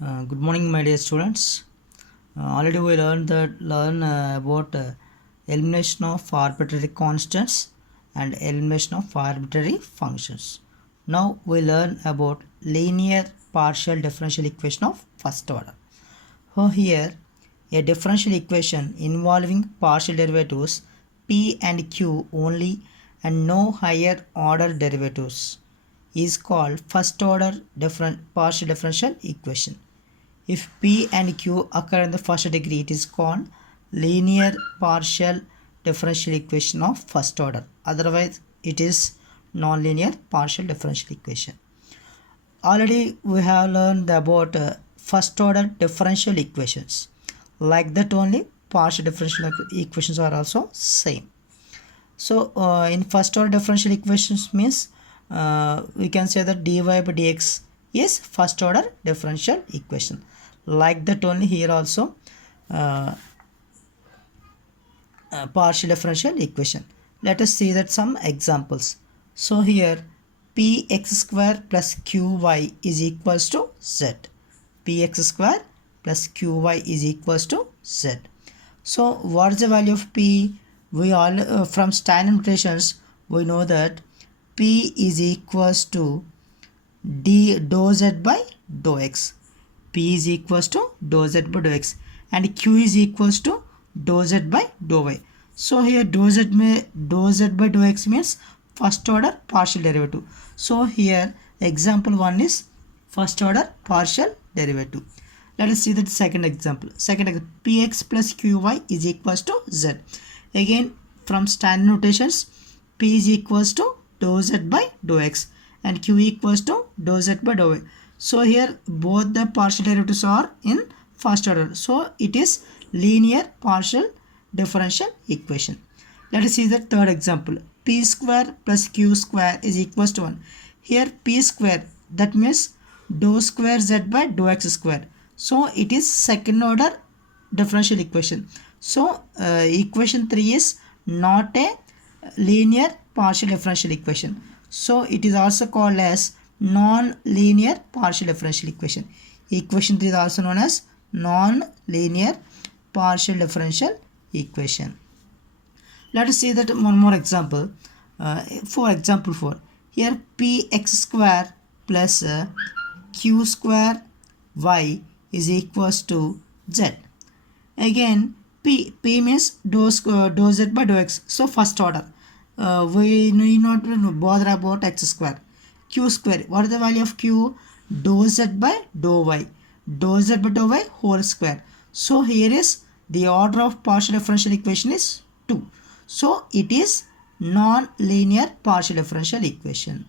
Good morning, my dear students. Already we learn about elimination of arbitrary constants and elimination of arbitrary functions. Now we learn about linear partial differential equation of first order. So here a differential equation involving partial derivatives p and q only and no higher order derivatives is called first order partial differential equation. If P and Q occur in the first degree, it is called linear partial differential equation of first order. Otherwise, it is nonlinear partial differential equation. Already we have learned about first order differential equations. Like that only partial differential equations are also same. So in first order differential equations means we can say that dy by dx is first order differential equation. Like that only here also uh, partial differential equation. Let us see that some examples. So here px square plus qy is equals to z. Px square plus qy is equals to z. So what is the value of p? We all from standard notations we know that p is equals to d dou z by dou x. P is equals to dou z by dou x and q is equals to dou z by dou y. So here dou z by dou x means first order partial derivative. So here example 1 is first order partial derivative. Let us see the second example. Px plus qy is equals to z. Again from standard notations p is equals to dou z by dou x and q equals to dou z by dou y. So here both the partial derivatives are in first order. So it is linear partial differential equation. Let us see the third example. P square plus q square is equals to 1. Here p square, that means dou square z by dou x square. So it is second order differential equation. So equation 3 is not a linear partial differential equation. So it is also called as non-linear partial differential equation. Equation 3 is also known as non-linear partial differential equation. Let us see that one more example. For example 4. Here px square plus q square y is equals to z. Again p means dou z by dou x. So first order. We need not bother about x square. Q square. What is the value of q? Dou z by dou y. Dou z by dou y whole square. So here is the order of partial differential equation is 2. So it is non-linear partial differential equation.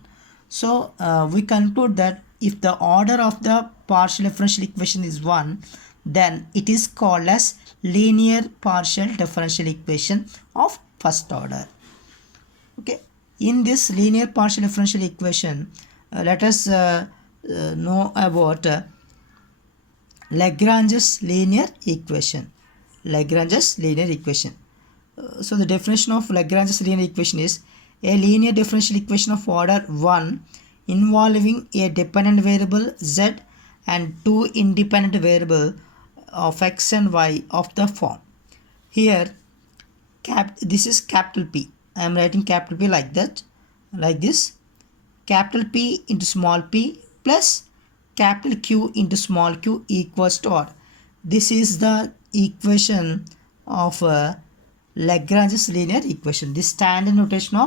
So we conclude that if the order of the partial differential equation is 1, then it is called as linear partial differential equation of first order. Okay, in this linear partial differential equation let us know about Lagrange's linear equation. Lagrange's linear equation. So the definition of Lagrange's linear equation is a linear differential equation of order 1 involving a dependent variable z and two independent variable of x and y of the form. Here this is capital P. I am writing capital P like that, like this. Capital P into small p plus capital Q into small q equals to R. This is the equation of Lagrange's linear equation. This standard notation.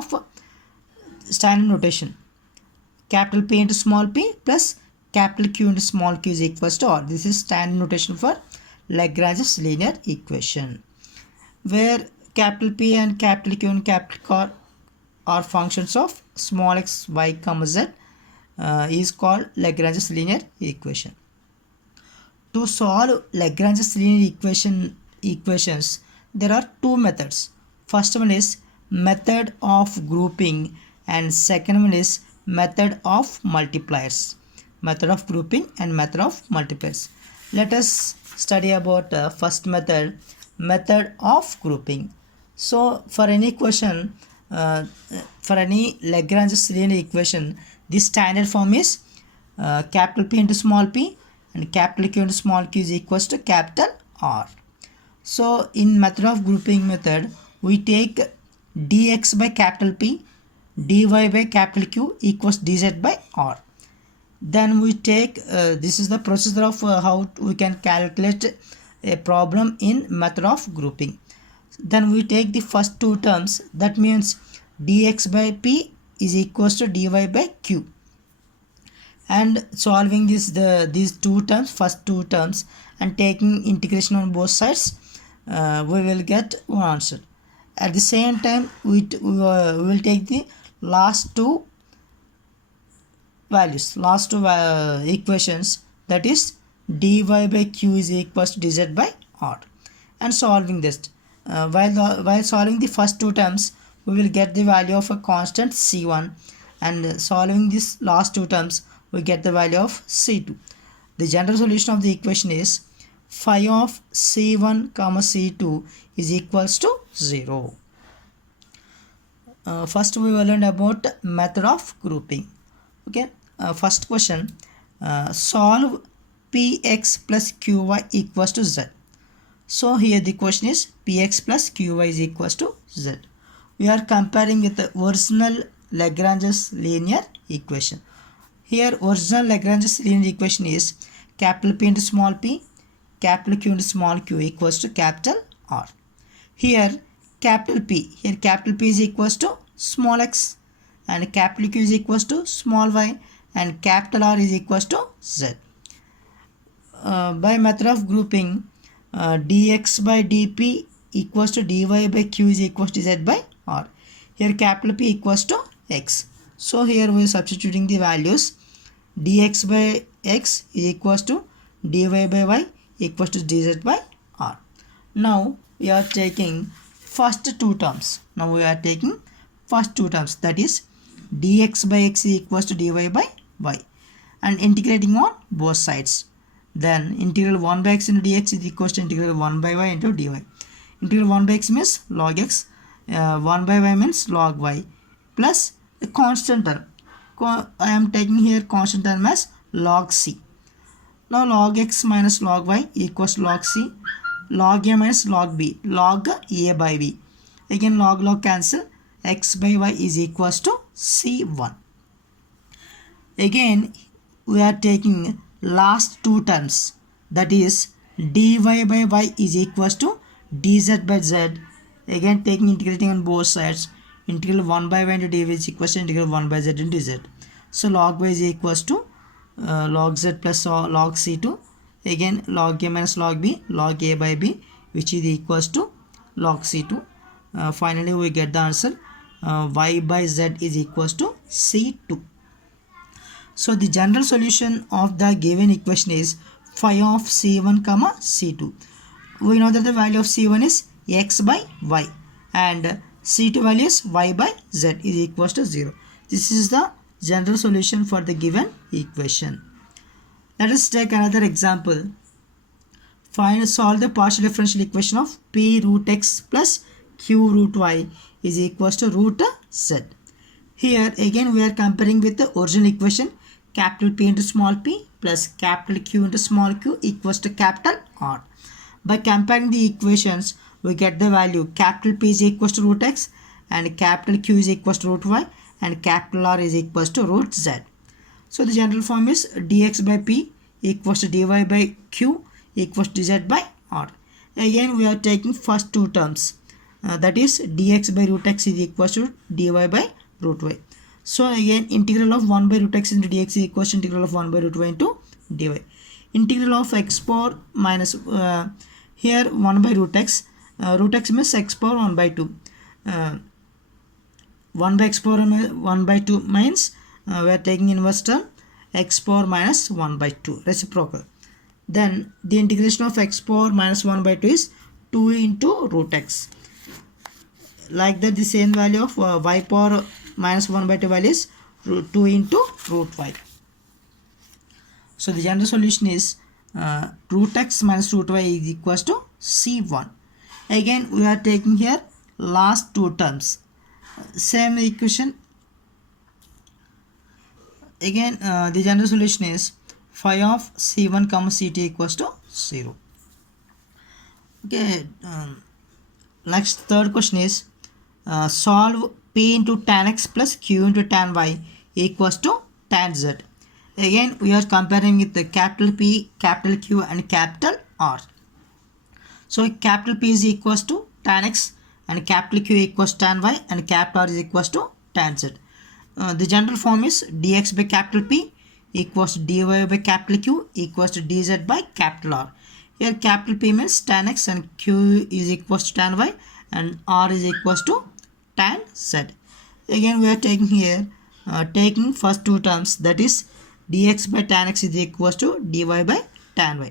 Capital P into small p plus capital Q into small q is equals to R. This is standard notation for Lagrange's linear equation, where capital P and capital Q and capital Q are functions of small x, y, z is called Lagrange's linear equation. To solve Lagrange's linear equations, there are two methods. First one is method of grouping and second one is method of multipliers. Method of grouping and method of multipliers. Let us study about first method of grouping. So for any question, for any Lagrange's linear equation, this standard form is capital P into small p and capital Q into small q is equals to capital R. So in method of grouping method, we take dx by capital P, dy by capital Q equals dz by R. Then we take this is the procedure of how we can calculate a problem in method of grouping. Then we take the first two terms, that means dx by P is equals to dy by Q, and solving these two terms, first two terms, and taking integration on both sides, we will get one answer. At the same time, we will take the last two values, last two equations, that is dy by Q is equals to dz by R, and solving this. While solving the first two terms, we will get the value of a constant C1, and solving these last two terms, we get the value of C2. The general solution of the equation is phi of C1 comma C2 is equals to 0. First we will learn about method of grouping. Okay, first question, solve px plus qy equals to z. So here the question is px plus qy is equals to z. We are comparing with the original Lagrange's linear equation. Here original Lagrange's linear equation is capital P into small p, capital Q into small q equals to capital R. Here capital P is equals to small x, and capital Q is equals to small y, and capital R is equals to z. By method of grouping, dx by dp equals to dy by q is equals to z by r. Here capital P equals to x. So here we are substituting the values. Dx by x is equals to dy by y equals to dz by r. Now we are taking first two terms. That is dx by x is equals to dy by y, and integrating on both sides. Then integral 1 by x into dx is equals to integral 1 by y into dy. Integral 1 by x means log x, 1 by y means log y, plus a constant term. I am taking here constant term as log c. Now log x minus log y equals to log c, log a minus log b, log a by b. Again log cancel, x by y is equals to c1. Again we are taking last two terms, that is dy by y is equals to dz by z. Again taking integrating on both sides, integral 1 by y into dy is equals to integral 1 by z into z. So log y is equals to log z plus log c2. Again log a minus log b, log a by b, which is equals to log c2. Finally we get the answer, y by z is equals to c2. So the general solution of the given equation is phi of c1 comma c2. We know that the value of c1 is x by y, and c2 value is y by z is equals to 0. This is the general solution for the given equation. Let us take another example. Solve the partial differential equation of p root x plus q root y is equals to root z. Here again we are comparing with the original equation, capital P into small p plus capital Q into small q equals to capital R. By comparing the equations, we get the value capital P is equals to root x, and capital Q is equals to root y, and capital R is equals to root z. So the general form is dx by P equals to dy by Q equals to z by R. Again we are taking first two terms, that is dx by root x is equals to dy by root y. So again integral of 1 by root x into dx is equals to integral of 1 by root y into dy. Integral of x power minus here 1 by root x means x power 1 by 2. 1 by x power 1 by 2 means we are taking inverse term x power minus 1 by 2 reciprocal. Then the integration of x power minus 1 by 2 is 2 into root x. Like that the same value of y power minus 1 by 2 value is 2 into root y. So the general solution is root x minus root y is equals to c1. Again we are taking here last two terms, same equation. Again the general solution is phi of c1 comma c2 equals to 0. Okay, next third question is solve p into tan x plus q into tan y equals to tan z. Again we are comparing with the capital P, capital Q and capital R. So capital P is equals to tan x and capital Q equals tan y and capital R is equals to tan z. The general form is dx by capital P equals to dy by capital Q equals to dz by capital R. Here capital P means tan x and Q is equals to tan y and R is equals to tan z. Again we are taking here taking first two terms, that is dx by tan x is equals to dy by tan y.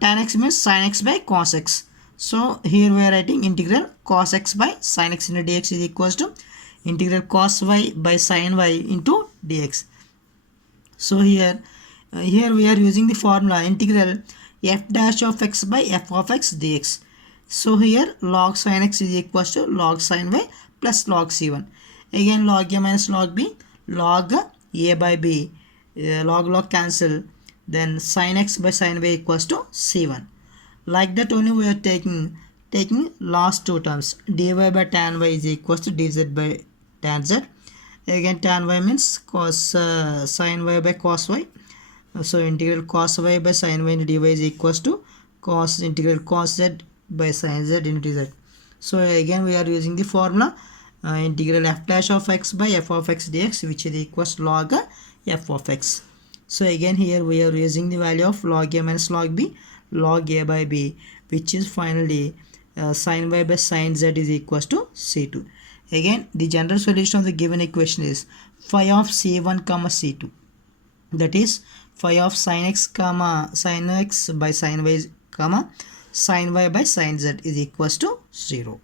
Tan x means sin x by cos x. So here we are writing integral cos x by sin x into dx is equals to integral cos y by sin y into dx. So here we are using the formula integral f dash of x by f of x dx. So here log sin x is equals to log sin y plus log c1. Again log a minus log b, log a by b, log cancel, then sin x by sin y equals to c1. Like that only we are taking last two terms, dy by tan y is equals to dz by tan z. Again tan y means cos sin y by cos y. So integral cos y by sin y into dy is equals to cos integral cos z by sin z into z. So again we are using the formula integral f dash of x by f of x dx, which is equals log f of x. So again here we are using the value of log a minus log b, log a by b, which is finally sin y by sin z is equals to c2. Again the general solution of the given equation is phi of c1 comma c2, that is phi of sin x comma sin x by sin y comma sin y by sin z is equals to 0.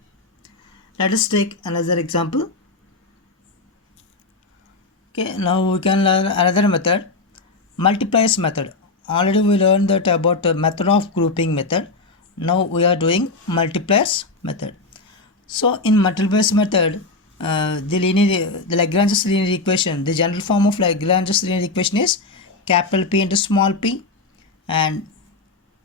Let us take another example. Okay, now we can learn another method, multipliers method. Already we learned that about the method of grouping method. Now we are doing multipliers method. So in multipliers method, the Lagrange's linear equation, the general form of Lagrange's linear equation is capital P into small p and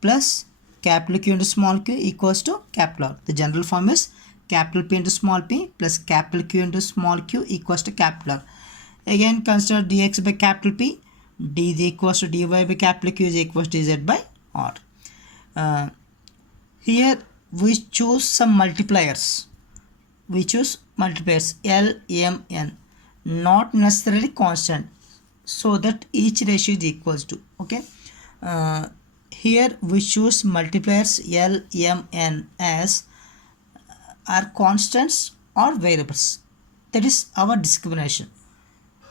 plus capital Q into small q equals to capital R. The general form is capital P into small p plus capital Q into small q equals to capital R. Again consider dx by capital P, d is equals to dy by capital Q is equals to dz by R. Here we choose some multipliers. We choose multipliers L, M, N, not necessarily constant, so that each ratio is equals to. Okay. Here we choose multipliers L, M, N as are constants or variables. That is our discrimination.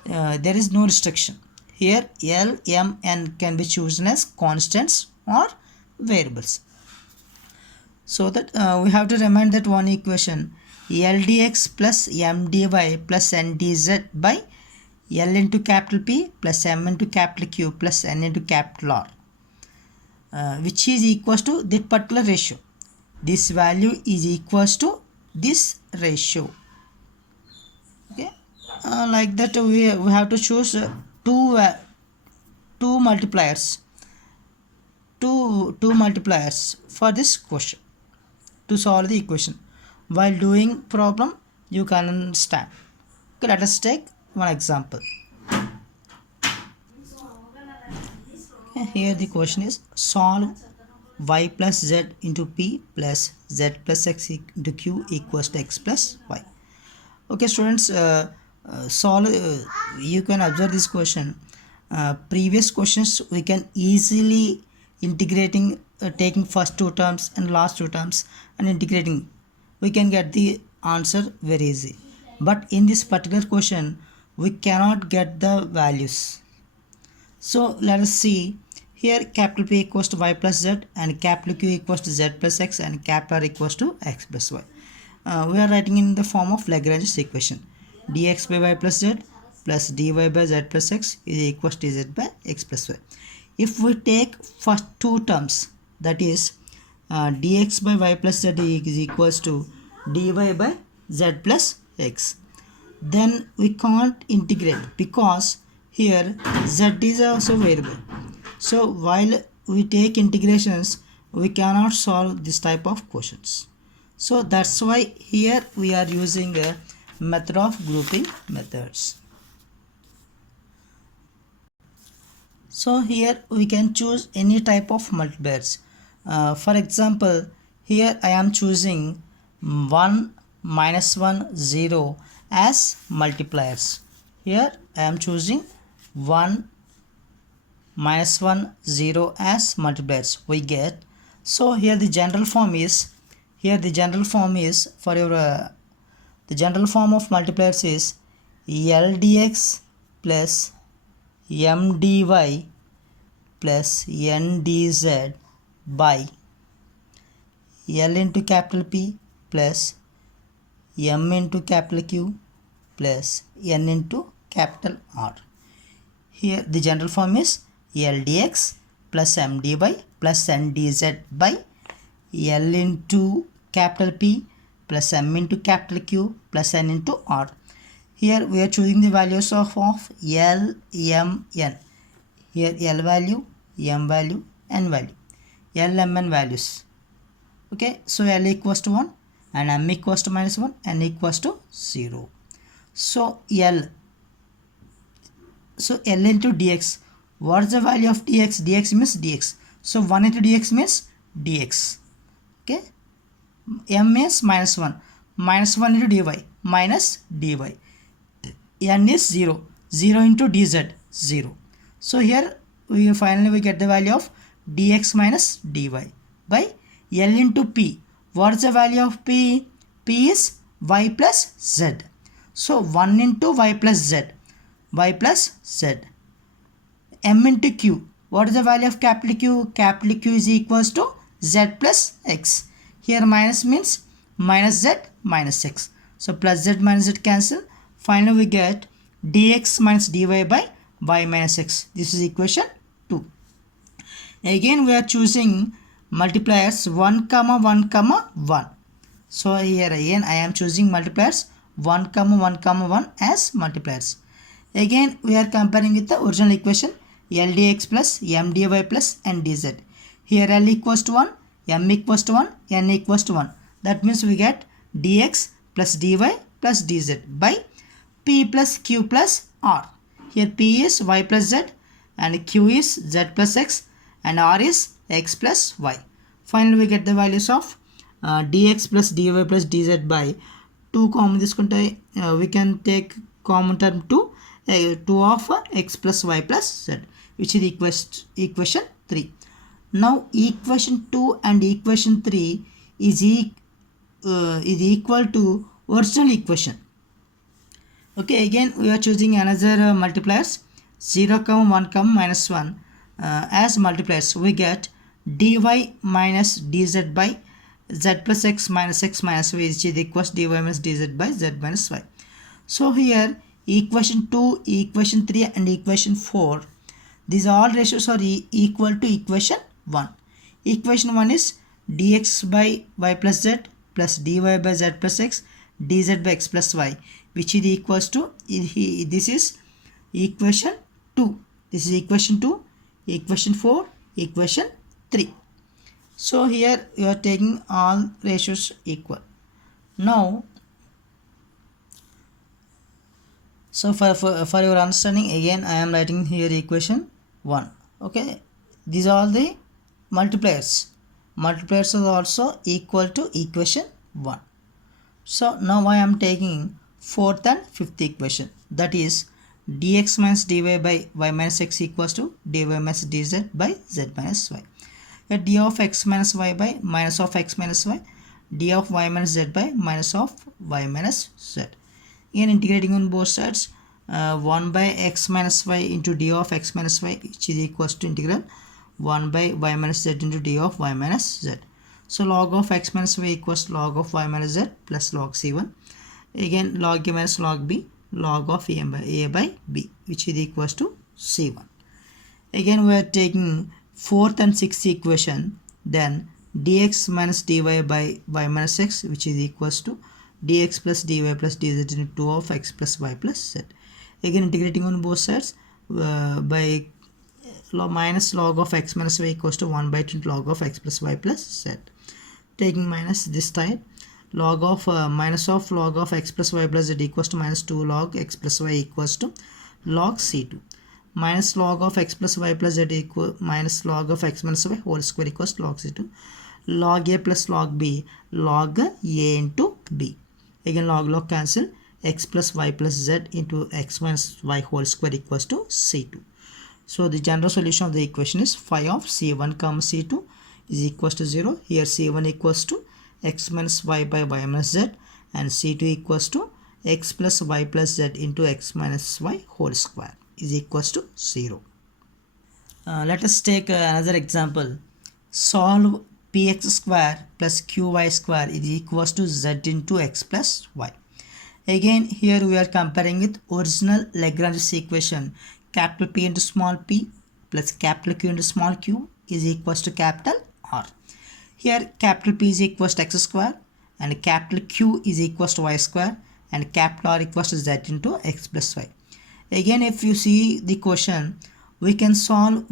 There is no restriction. Here L, M, N can be chosen as constants or variables. So that we have to remind that one equation, L dx plus M dy plus N dz by L into capital P plus M into capital Q plus N into capital R, which is equals to that particular ratio. This value is equals to this ratio. Okay, like that we have to choose two multipliers for this question to solve the equation. While doing problem you can understand. Okay, let us take one example. Okay, here the question is solve y plus z into p plus z plus x into q equals to x plus y. Okay students, you can observe this question. Previous questions we can easily integrating, taking first two terms and last two terms and integrating, we can get the answer very easy. But in this particular question we cannot get the values. So let us see. Here capital P equals to y plus z and capital Q equals to z plus x and capital R equals to x plus y. We are writing in the form of Lagrange's equation, dx by y plus z plus dy by z plus x is equals to dz by x plus y. If we take first two terms, that is dx by y plus z is equals to dy by z plus x, then we can't integrate because here z is also variable. So while we take integrations, we cannot solve this type of questions. So that's why here we are using a method of grouping methods. So here we can choose any type of multipliers. For example, here I am choosing 1, -1, 0 as multipliers. Here I am choosing 1, -1, 0 as multipliers. We get, so here the general form is, for your the general form of multipliers is LDX plus MDY plus NDZ by L into capital P plus M into capital Q plus N into capital R. Here the general form is LDX plus MDY plus NDZ by L into capital P plus M into capital Q plus N into R. Here we are choosing the values of L, M, N. Here L value, M value, N value. L, M, N values. Okay, so L equals to 1 and M equals to -1, N equals to 0. So L into dx. What is the value of dx? Dx means dx. So 1 into dx means dx. Okay. M means -1. -1 into dy. Minus dy. N is 0. 0 into dz. 0. So here we finally get the value of dx minus dy by L into p. What is the value of p? P is y plus z. So 1 into y plus z. Y plus z. M into q. What is the value of capital Q? Capital Q is equals to z plus x. Here minus means minus z minus x. So plus z minus z cancel. Finally we get dx minus dy by y minus x. This is equation 2. Again we are choosing multipliers 1, 1, 1. So here again I am choosing multipliers 1, 1, 1 as multipliers. Again we are comparing with the original equation L dx plus M dy plus N dz. Here L equals to 1, M equals to 1, N equals to 1. That means we get dx plus dy plus dz by P plus Q plus R. Here P is y plus z and Q is z plus x and R is x plus y. Finally we get the values of dx plus dy plus dz by 2 common తీసుకుంటే we can take common term 2 of x plus y plus z, which is equation 3. Now equation 2 and equation 3 is equal to original equation. Okay, again we are choosing another multipliers 0, 1, -1 as multipliers. We get dy minus dz by z plus x minus y, which is equals dy minus dz by z minus y. So here equation 2, equation 3 and equation 4, these all ratios are equal to equation 1. Equation 1 is dx by y plus z plus dy by z plus x dz by x plus y, which is equals to, this is equation 2. This is equation 2, equation 4, equation 3. So here you are taking all ratios equal. Now, so for your understanding, again I am writing here equation 1. Okay, these are all the multipliers. Multipliers are also equal to equation 1. So now I am taking 4th and 5th equation, that is dx minus dy by y minus x equals to dy minus dz by z minus y. D of x minus y by minus of x minus y, d of y minus z by minus of y minus z. Again integrating on both sides, 1 by x minus y into d of x minus y, which is equals to integral 1 by y minus z into d of y minus z. So log of x minus y equals log of y minus z plus log c1. Again log a minus log b, log of a by b, which is equals to c1. Again we are taking 4th and 6th equation, then dx minus dy by y minus x, which is equals to dx plus dy plus dz into 2 of x plus y plus z. Again integrating on both sides by minus log of x minus y equals to 1 by 2 log of x plus y plus z. Taking minus this side, log of minus of log of x plus y plus z equals to minus 2 log x plus y equals to log c2. Minus log of x plus y plus z equal minus log of x minus y whole square equals to log c2. Log a plus log b, log a into b. Again log cancel, x plus y plus z into x minus y whole square equals to c2. So the general solution of the equation is phi of c1 comma c2 is equals to 0. Here c1 equals to x minus y by y minus z, and c2 equals to x plus y plus z into x minus y whole square is equals to 0. Let us take another example. Solve px square plus qy square is equals to z into x plus y. Again here we are comparing with original Lagrange's equation, capital P into small p plus capital Q into small q is equals to capital R. Here capital P is equals to x square and capital Q is equals to y square and capital R equals to z into x plus y. Again if you see the question, we can solve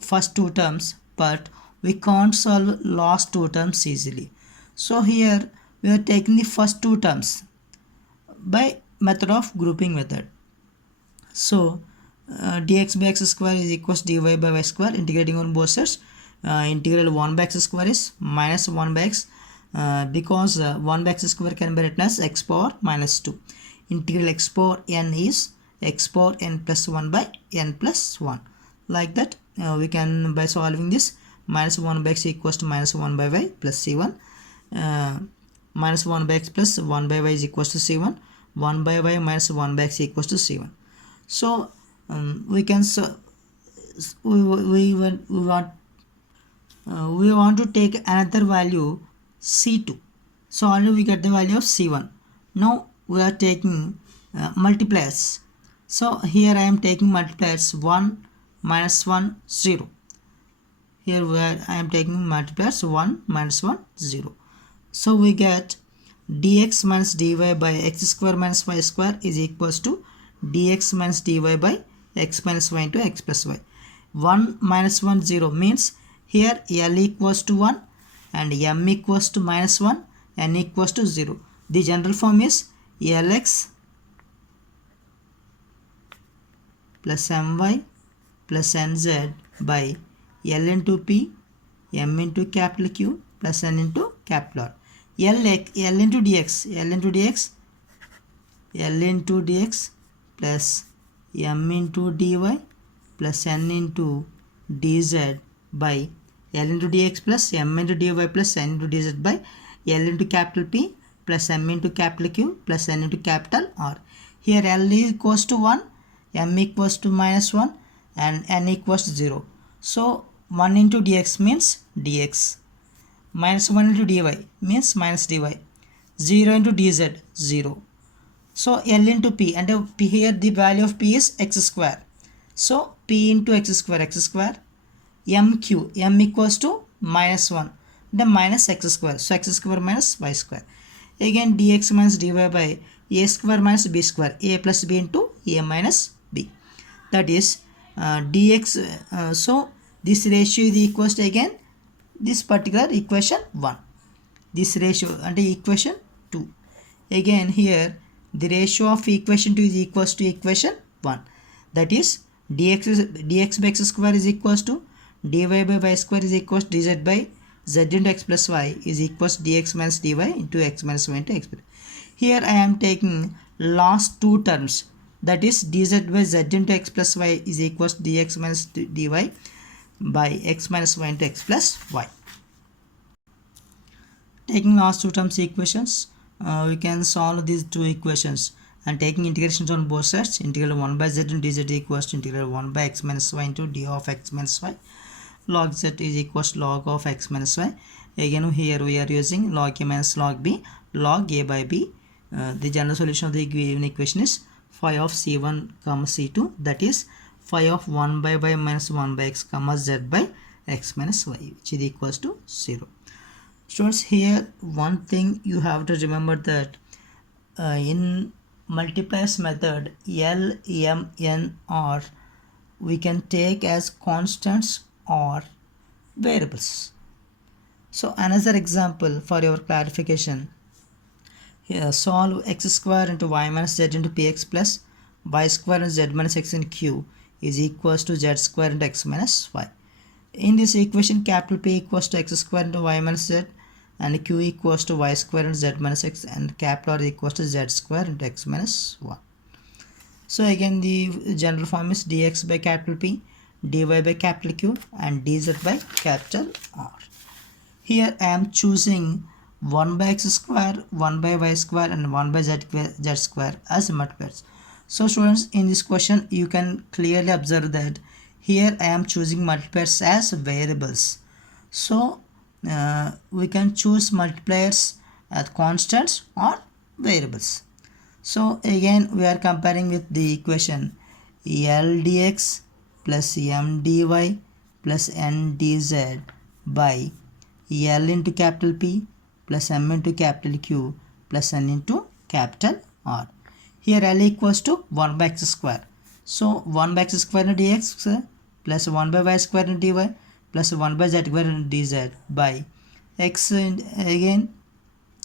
first two terms, but we can't solve last two terms easily. So here we are taking the first two terms by method of grouping method. So dx by x square is equals to dy by y square, integrating on both sides. Integral 1 by x square is minus 1 by x, because 1 by x square can be written as x power minus 2. Integral x power n is x power n plus 1 by n plus 1. Like that we can, by solving this, minus 1 by x equals to minus 1 by y plus c1, minus 1 by x plus 1 by y is equals to c1, 1 by y minus 1 by x equals to c1. So we can we want to take another value c2. So already we get the value of c1. Now we are taking multipliers. So here I am taking multipliers 1 minus 1 0. Here where I am taking multipliers 1 minus 1 0. So we get dx minus dy by x square minus y square is equals to dx minus dy by x minus y into x plus y. 1 minus 1 0 means here L equals to 1 and M equals to minus 1, N equals to 0. The general form is Lx plus My plus Nz by L into P, M into capital Q plus N into capital R. L into dx plus M into dy plus N into dz by L into dx plus M into dy plus N into dz by L into capital P plus M into capital Q plus N into capital R. Here L equals to 1, M equals to minus 1 and N equals to 0. So 1 into dx means dx, minus 1 into dy means minus dy, 0 into dz 0. So L into P, and P here the value of P is x square. So P into x square M equals to minus 1, then minus x square. So x square minus y square. Again dx minus dy by a square minus b square, a plus b into a minus b. That is dx. So this ratio is equals to again this particular equation 1. This ratio and equation 2. Again here the ratio of equation 2 is equals to equation 1. That is dx by x square is equals to dy by y square is equals to dz by z into x plus y is equals to dx minus dy into x minus y into x. Here I am taking last two terms, that is dz by z into x plus y is equals to dx minus dy by x minus y into x plus y. Taking last two terms equations, we can solve these two equations and taking integrations on both sides. Integral 1 by z into dz equals to integral 1 by x minus y into d of x minus y. Log z is equals to log of x minus y. Again here we are using log a minus log b, log a by b. The general solution of the given equation is phi of c1 comma c2, that is phi of 1 by y minus 1 by x comma z by x minus y, which is equals to 0. Students, here one thing you have to remember that in multipliers method L, M, N are we can take as constants or variables. So another example for your clarification. Here solve x square into y minus z into px plus y square into z minus x in q is equals to z square into x minus y. In this equation, capital P equals to x square into y minus z and q equals to y square into z minus x and capital R equals to z square into x minus 1. So again the general form is dx by capital P, dy by capital Q and dz by capital R. Here I am choosing 1 by x square, 1 by y square and 1 by z square as multipliers. So students, in this question you can clearly observe that here I am choosing multipliers as variables. So we can choose multipliers as constants or variables. So again we are comparing with the equation L dx plus M dy plus N dz by L into capital P plus M into capital Q plus N into capital R. Here L equals to 1 by x square. So 1 by x square into dx plus 1 by y square into dy plus 1 by z square into dz by x and again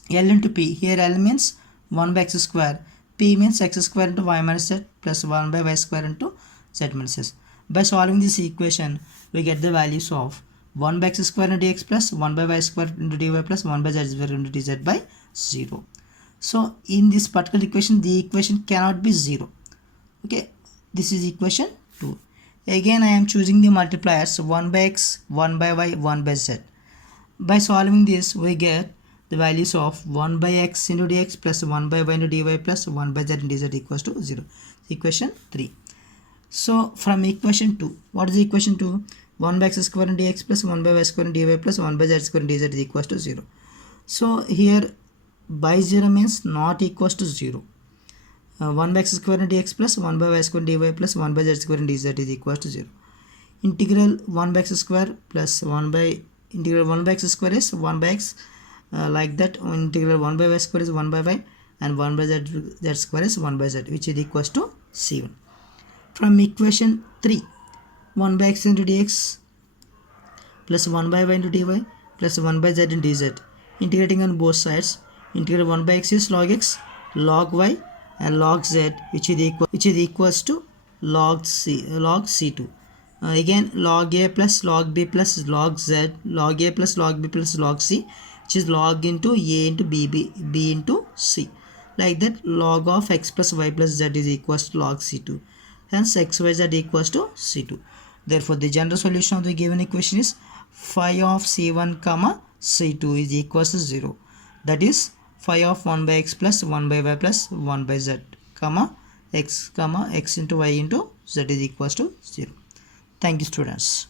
L into P. Here L means 1 by x square. P means x square into y minus z plus 1 by y square into z minus s. By solving this equation, we get the values of 1 by x square into dx plus 1 by y square into dy plus 1 by z square into dz by 0. So in this particular equation, the equation cannot be 0. Okay, this is equation 2. Again I am choosing the multipliers 1 by x, 1 by y, 1 by z. By solving this, we get the values of 1 by x into dx plus 1 by y into dy plus 1 by z into dz equals to 0. Equation 3. So from equation 2, what is equation 2? 1 by x square into dx plus 1 by y square into dy plus 1 by z square into dz is equals to 0. So here by 0 means not equals to 0. 1 by x square into dx plus 1 by y square into dy plus 1 by z square into dz is equals to 0. Integral 1 by x square plus 1 by integral 1 by x square is 1 by x, like that. Integral 1 by y square is 1 by y and 1 by z square is 1 by z, which is equals to 7. From equation 3, 1 by x into dx plus 1 by y into dy plus 1 by z into dz. Integrating on both sides, integral 1 by x is log x, log y and log z, which is equals to log c2. Again log a plus log b plus log z, log a plus log b plus log c, which is log into a into b into c. Like that, log of x plus y plus z is equals to log c2. Hence x y z equals to c2. Therefore the general solution of the given equation is phi of c1 comma c2 is equals to 0. That is phi of 1 by x plus 1 by y plus 1 by z comma x into y into z is equals to 0. Thank you students.